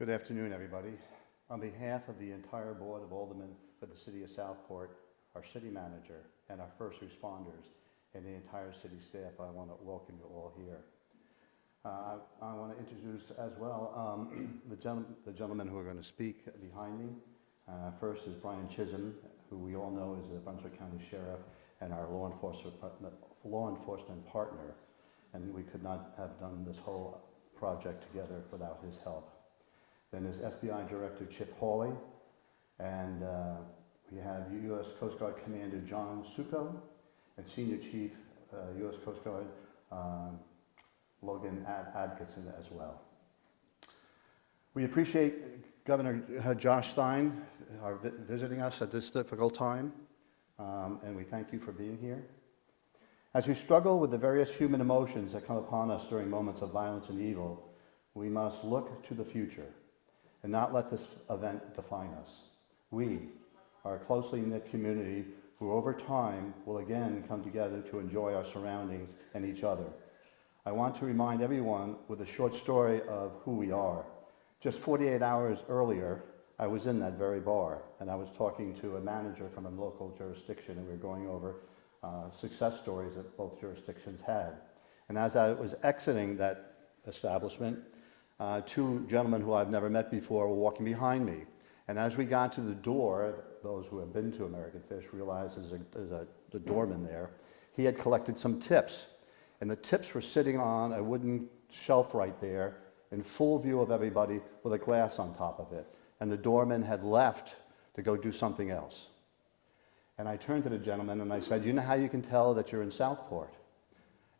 Good afternoon, everybody. On behalf of the entire Board of Aldermen for the City of Southport, our City Manager, and our first responders, and the entire city staff, I want to welcome you all here. I want to introduce as well the gentlemen who are going to speak behind me. First is Brian Chisholm, who we all know is the Brunswick County Sheriff and our law enforcement partner, and we could not have done this whole project together without his help. Then there's FBI Director Chip Hawley, and we have U.S. Coast Guard Commander John Succo, and Senior Chief U.S. Coast Guard Logan Adkison as well. We appreciate Governor Josh Stein visiting us at this difficult time, and we thank you for being here. As we struggle with the various human emotions that come upon us during moments of violence and evil, we must look to the future and not let this event define us. We, our closely knit community who over time will again come together to enjoy our surroundings and each other. I want to remind everyone with a short story of who we are. Just 48 hours earlier, I was in that very bar, and I was talking to a manager from a local jurisdiction, and we were going over success stories that both jurisdictions had. And as I was exiting that establishment, two gentlemen who I've never met before were walking behind me. And as we got to the door, those who have been to American Fish realize there's the doorman there. He had collected some tips, and the tips were sitting on a wooden shelf right there in full view of everybody with a glass on top of it. And the doorman had left to go do something else. And I turned to the gentleman and I said, you know how you can tell that you're in Southport?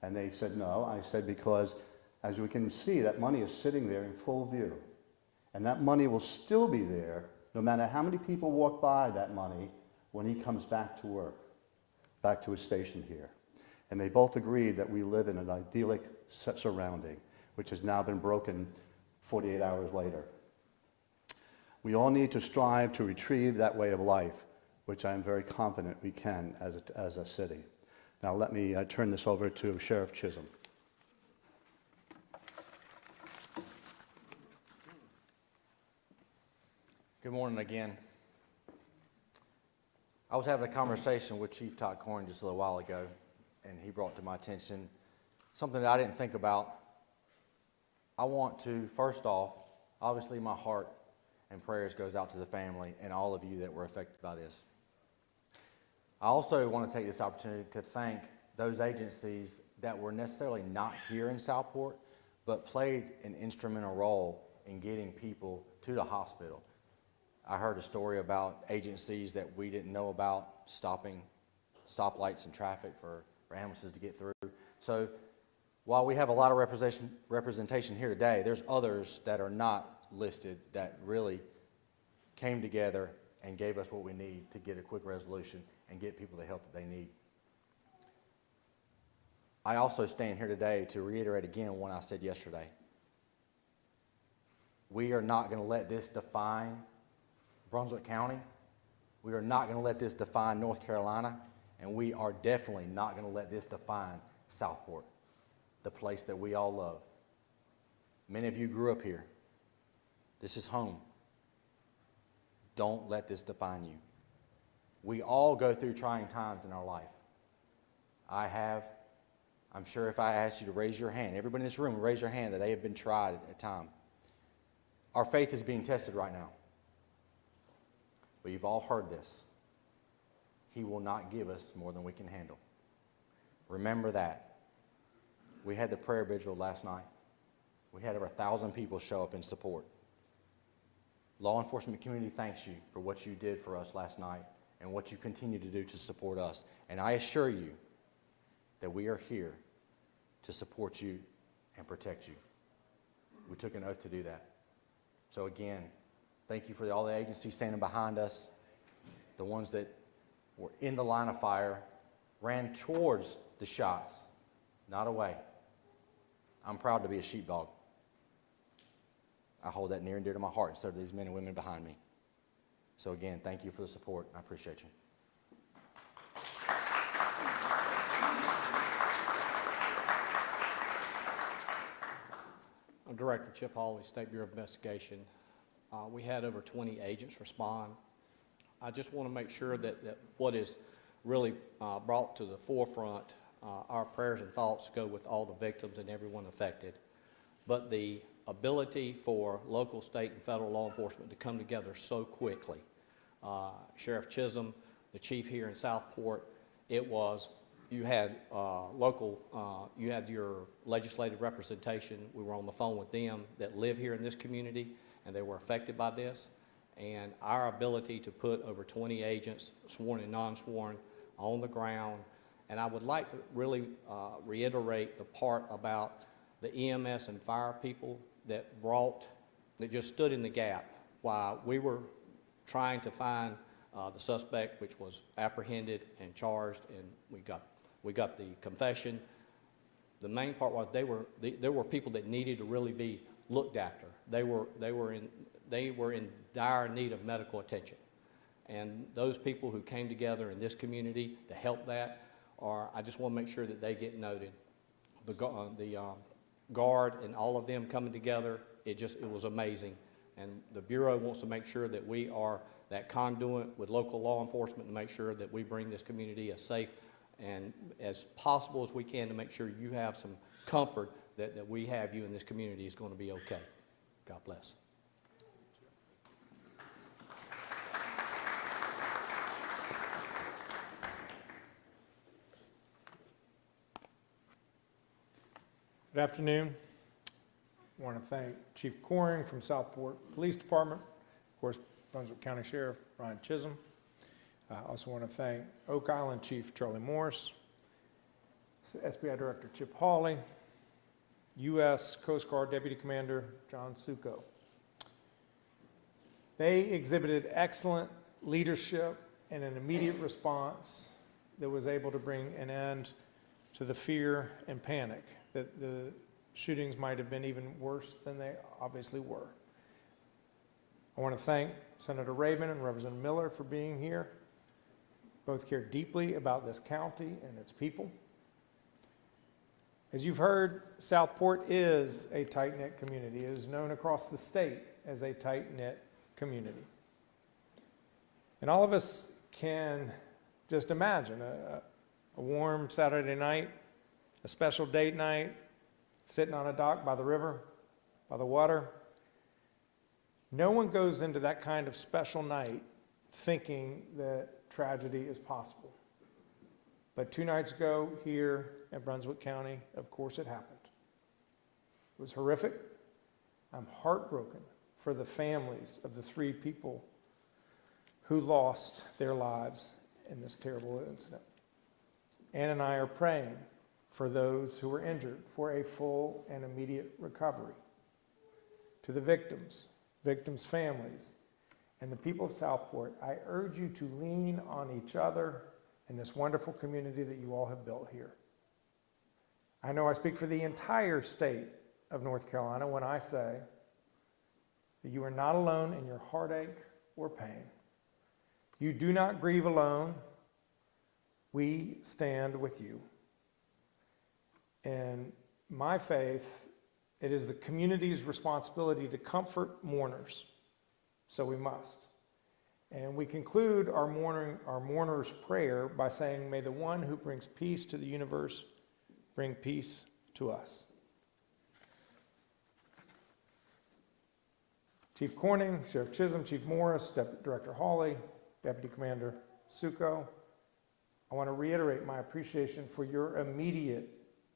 And they said, no. I said, because as we can see, that money is sitting there in full view. And that money will still be there no matter how many people walk by that money when he comes back to work, back to his station here. And they both agreed that we live in an idyllic surrounding, which has now been broken 48 hours later. We all need to strive to retrieve that way of life, which I am very confident we can as a city. Now let me turn this over to Sheriff Chisholm. Good morning again. I was having a conversation with Chief Todd Corn just a little while ago, and he brought to my attention something that I didn't think about. I want to, first off, obviously my heart and prayers goes out to the family and all of you that were affected by this. I also want to take this opportunity to thank those agencies that were necessarily not here in Southport, but played an instrumental role in getting people to the hospital. I heard a story about agencies that we didn't know about stopping stoplights and traffic for ambulances to get through. So while we have a lot of representation here today, there's others that are not listed that really came together and gave us what we need to get a quick resolution and get people the help that they need. I also stand here today to reiterate again what I said yesterday. We are not going to let this define Brunswick County. We are not going to let this define North Carolina, and we are definitely not going to let this define Southport, the place that we all love. Many of you grew up here. This is home. Don't let this define you. We all go through trying times in our life. I have. I'm sure if I asked you to raise your hand, everybody in this room raise your hand that they have been tried at a time. Our faith is being tested right now. But you've all heard this. He will not give us more than we can handle. Remember that. We had the prayer vigil last night. We had over 1,000 people show up in support. Law enforcement community thanks you for what you did for us last night and what you continue to do to support us. And I assure you that we are here to support you and protect you. We took an oath to do that. So again, thank you for all the agencies standing behind us, the ones that were in the line of fire, ran towards the shots, not away. I'm proud to be a sheepdog. I hold that near and dear to my heart instead of these men and women behind me. So again, thank you for the support. I appreciate you. I'm Director Chip Hawley, State Bureau of Investigation. We had over 20 agents respond. I just want to make sure that what is really brought to the forefront, our prayers and thoughts go with all the victims and everyone affected. But the ability for local, state, and federal law enforcement to come together so quickly. Sheriff Chisholm, the chief here in Southport, you had you had your legislative representation. We were on the phone with them that live here in this community, and they were affected by this. And our ability to put over 20 agents, sworn and non-sworn, on the ground. And I would like to really reiterate the part about the EMS and fire people that just stood in the gap while we were trying to find the suspect, which was apprehended and charged, and we got the confession. The main part was there were people that needed to really be looked after. They were in dire need of medical attention, And those people who came together in this community to help that, I just want to make sure that they get noted. The Guard and all of them coming together, it was amazing. And the Bureau wants to make sure that we are that conduit with local law enforcement to make sure that we bring this community as safe and as possible as we can to make sure you have some comfort that we have you in this community is going to be okay. God bless. Good afternoon. I want to thank Chief Coring from Southport Police Department, of course, Brunswick County Sheriff Brian Chisholm. I also want to thank Oak Island Chief Charlie Morris, SBI Director Chip Hawley, U.S. Coast Guard Deputy Commander John Succo. They exhibited excellent leadership and an immediate response that was able to bring an end to the fear and panic that the shootings might have been even worse than they obviously were. I want to thank Senator Rabin and Representative Miller for being here. Both care deeply about this county and its people. As you've heard, Southport is a tight-knit community. It is known across the state as a tight-knit community. And all of us can just imagine a warm Saturday night, a special date night, sitting on a dock by the river, by the water. No one goes into that kind of special night thinking that tragedy is possible. But 2 nights ago here in Brunswick County, of course it happened. It was horrific. I'm heartbroken for the families of the 3 people who lost their lives in this terrible incident. Ann and I are praying for those who were injured for a full and immediate recovery. To the victims' families, and the people of Southport, I urge you to lean on each other in this wonderful community that you all have built here. I know I speak for the entire state of North Carolina when I say that you are not alone in your heartache or pain. You do not grieve alone. We stand with you. In my faith, it is the community's responsibility to comfort mourners, so we must. And we conclude our mourner's prayer by saying, may the one who brings peace to the universe bring peace to us. Chief Corning, Sheriff Chisholm, Chief Morris, Deputy Director Hawley, Deputy Commander Succo, I want to reiterate my appreciation for your immediate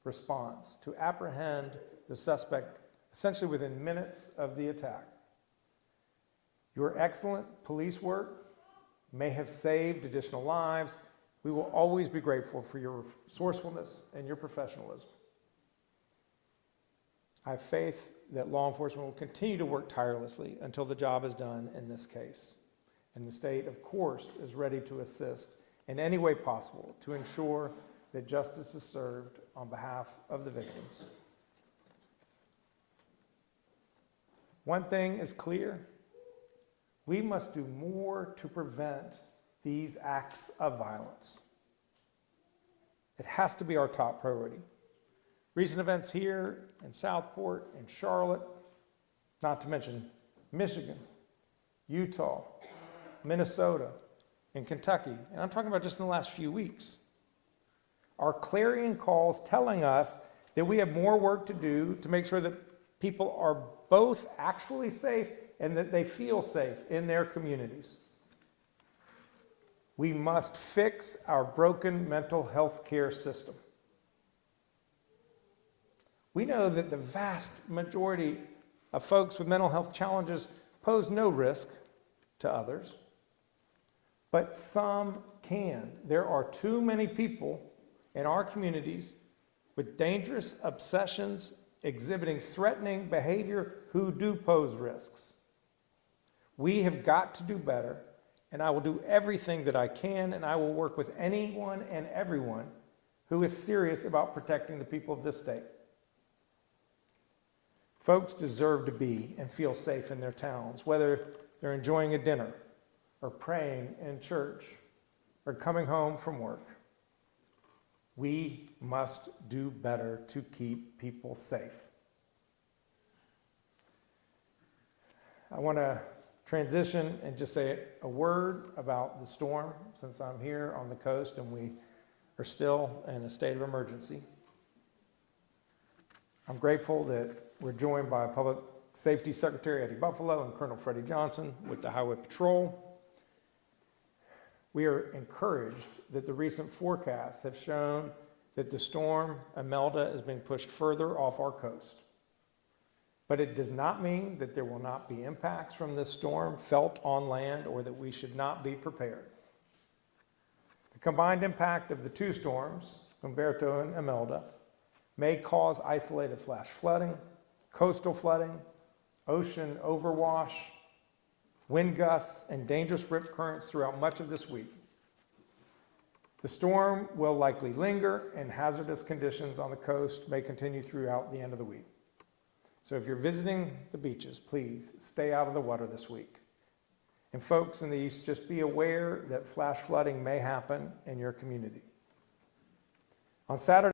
response to apprehend the suspect essentially within minutes of the attack. Your excellent police work may have saved additional lives. We will always be grateful for your resourcefulness and your professionalism. I have faith that law enforcement will continue to work tirelessly until the job is done in this case. And the state, of course, is ready to assist in any way possible to ensure that justice is served on behalf of the victims. One thing is clear: we must do more to prevent these acts of violence. It has to be our top priority. Recent events here in Southport, in Charlotte, not to mention Michigan, Utah, Minnesota, and Kentucky, and I'm talking about just in the last few weeks, are clarion calls telling us that we have more work to do to make sure that people are both actually safe and that they feel safe in their communities. We must fix our broken mental health care system. We know that the vast majority of folks with mental health challenges pose no risk to others, but some can. There are too many people in our communities with dangerous obsessions exhibiting threatening behavior who do pose risks. We have got to do better, and I will do everything that I can, and I will work with anyone and everyone who is serious about protecting the people of this state. Folks deserve to be and feel safe in their towns, whether they're enjoying a dinner, or praying in church or coming home from work. We must do better to keep people safe. I want to transition and just say a word about the storm, since I'm here on the coast and we are still in a state of emergency. I'm grateful that we're joined by Public Safety Secretary Eddie Buffalo and Colonel Freddie Johnson with the Highway Patrol. We are encouraged that the recent forecasts have shown that the storm Imelda is being pushed further off our coast. But it does not mean that there will not be impacts from this storm felt on land or that we should not be prepared. The combined impact of the two storms, Humberto and Imelda, may cause isolated flash flooding, coastal flooding, ocean overwash, wind gusts, and dangerous rip currents throughout much of this week. The storm will likely linger, and hazardous conditions on the coast may continue throughout the end of the week. So if you're visiting the beaches, please stay out of the water this week. And folks in the east, just be aware that flash flooding may happen in your community. On Saturday,